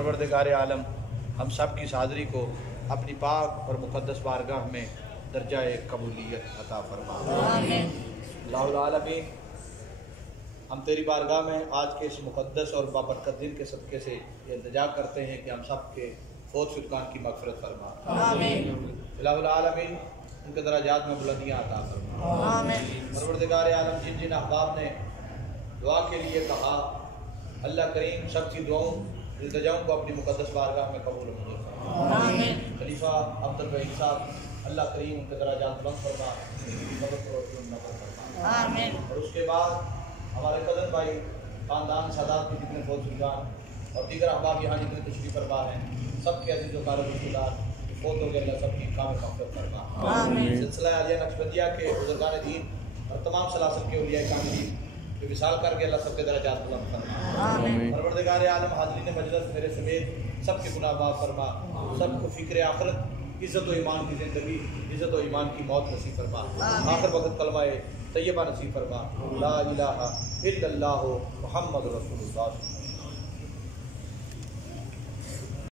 परवरदिगार आलम हम सब की हाज़िरी को अपनी पाक और मुक़द्दस बारगाह में दर्जा कबूलियत अता फरमा। अल्लाहुल आलमीन, हम तेरी बारगाह में आज के इस मुक़द्दस और बाबरकत दिन के सदक़े से ये इल्तिजा करते हैं कि हम सब के फ़ौत शुदगान की मग़फ़िरत फरमा। अल्लाहुल आलमीन उनके दराजात में बुलंदियाँ अता फरमा। परवरदिगार आलम, जिन जिन अहबाब ने दुआ के लिए कहा, अल्लाह करीम सबकी दुआओं इल्तिजाओं को अपनी मुक़द्दस बारगाह में कबूल मंजूर फरमा। खलीफा अब्दुल रहीम साहब, अल्लाह करीम उनके दराजात बुलंद फरमा, और उसके बाद हमारे कज़न भाई ख़ानदान सादात के जितने फ़ौत शुदगान और दीगर अहबाब यहाँ जितने तशरीफ़ फरमा हैं, सब के अज़ीज़ व क़रीब रिश्तेदार फ़ौत हो गए, अल्लाह सबकी कामिल मग़फ़िरत फरमा। सिलसिला आलिया नक्शबंदिया के बुज़ुर्गान दीन और तमाम सलासिल के औलिया कामिलीन के विसाल करके अल्लाह सबके दराजात बुलंद फरमा। परवरदिगार आलम, हाज़रीन मजलिस मेरे समेत सबके गुनाह माफ़ फरमा, सबको फ़िक्र आखिरत, इज़्ज़त व ईमान की ज़िंदगी, इज़्ज़त व ईमान की मौत नसीब फरमा। आखिर वक्त कलमा तैयबा नसीब फरमा, ला इलाहा इल्लल्लाहु मुहम्मद रसूलुल्लाह।